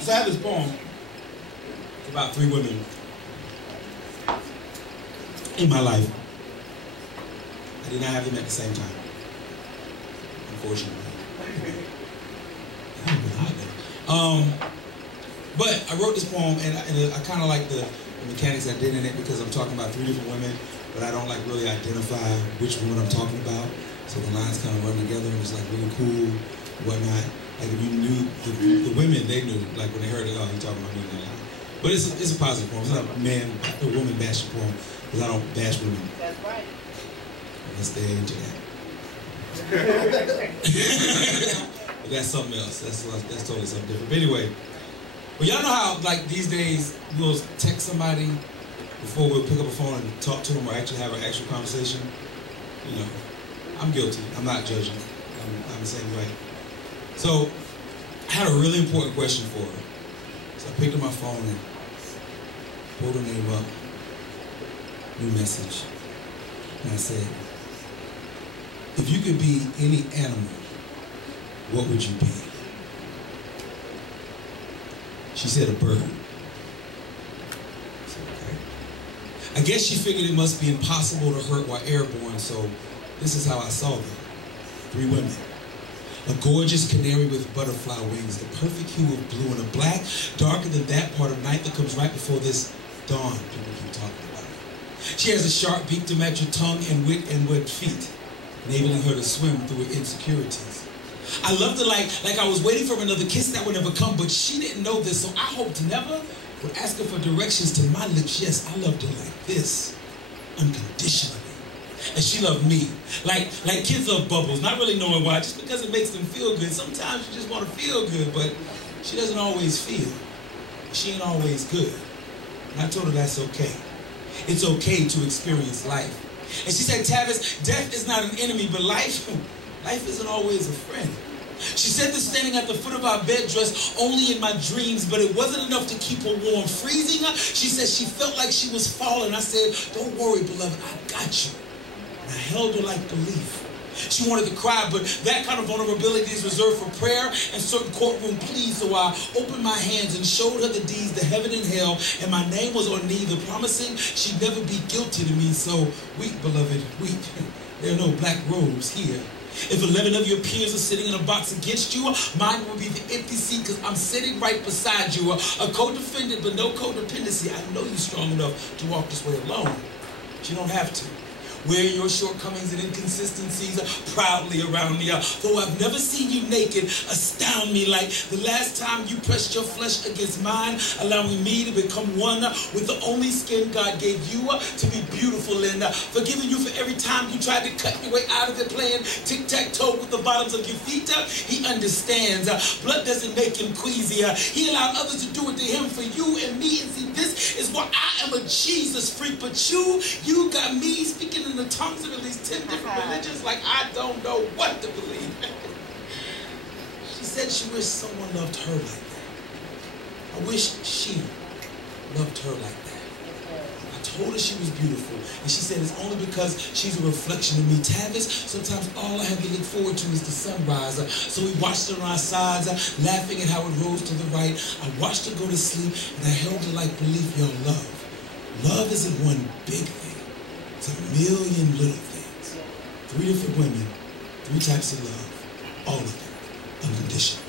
So I have this poem about 3 women in my life. I did not have them at the same time, unfortunately. But I wrote this poem, and I kind of like the mechanics I did in it, because I'm talking about 3 different women, but I don't like really identify which woman I'm talking about. So the lines kind of run together, and it's like really cool, whatnot. Like if you knew the women, they knew. Like when they heard it, oh, he's talking about me. But it's a positive poem. It's not a woman bashing poem, because I don't bash women. That's right. Unless they're into that. But that's something else. That's totally something different. But anyway, well, y'all know how like these days we'll text somebody before we'll pick up a phone and talk to them or actually have an actual conversation. You know, I'm guilty. I'm not judging. I'm the same way. So I had a really important question for her. So I picked up my phone and pulled her name up, new message, and I said, if you could be any animal, what would you be? She said a bird. I said, okay. I guess she figured it must be impossible to hurt while airborne, so this is how I saw them. 3 women. A gorgeous canary with butterfly wings, the perfect hue of blue, and a black darker than that part of night that comes right before this dawn people keep talking about. She has a sharp beak to match her tongue and webbed feet, enabling her to swim through her insecurities. I loved her like I was waiting for another kiss that would never come, but she didn't know this, so I hoped never would ask her for directions to my lips. Yes, I loved her like this, unconditionally. And she loved me. Like kids love bubbles, not really knowing why, just because it makes them feel good. Sometimes you just want to feel good, but she doesn't always feel. She ain't always good. And I told her that's okay. It's okay to experience life. And she said, Tavis, death is not an enemy, but life isn't always a friend. She said this standing at the foot of our bed, dressed only in my dreams, but it wasn't enough to keep her warm. Freezing her, she said she felt like she was falling. I said, don't worry, beloved, I got you. And I held her like belief. She wanted to cry, but that kind of vulnerability is reserved for prayer and certain courtroom pleas. So I opened my hands and showed her the deeds, the heaven and hell, and my name was on neither, promising she'd never be guilty to me. So weep, beloved, weep. There are no black robes here. If 11 of your peers are sitting in a box against you, mine will be the empty seat because I'm sitting right beside you. A co-defendant, but no codependency. I know you're strong enough to walk this way alone, but you don't have to. Wear your shortcomings and inconsistencies proudly around me. Though I've never seen you naked, astound me like the last time you pressed your flesh against mine, allowing me to become one with the only skin God gave you to be beautiful, and forgiving you for every time you tried to cut your way out of it, playing tic-tac-toe with the bottoms of your feet. He understands. Blood doesn't make him queasy. He allowed others to do it to him for you and me. And see, this is why I am a Jesus freak, but you got me speaking in the tongues of at least 10 different religions, like I don't know what to believe. She said she wished someone loved her like that. I wish she loved her like that. I told her she was beautiful, and she said it's only because she's a reflection of me. Tavis, sometimes all I have to look forward to is the sunrise. So we watched her on our sides, laughing at how it rose to the right. I watched her go to sleep, and I held her like belief. Your love isn't one big thing. It's a million little things. 3 different women, 3 types of love, all of them unconditional.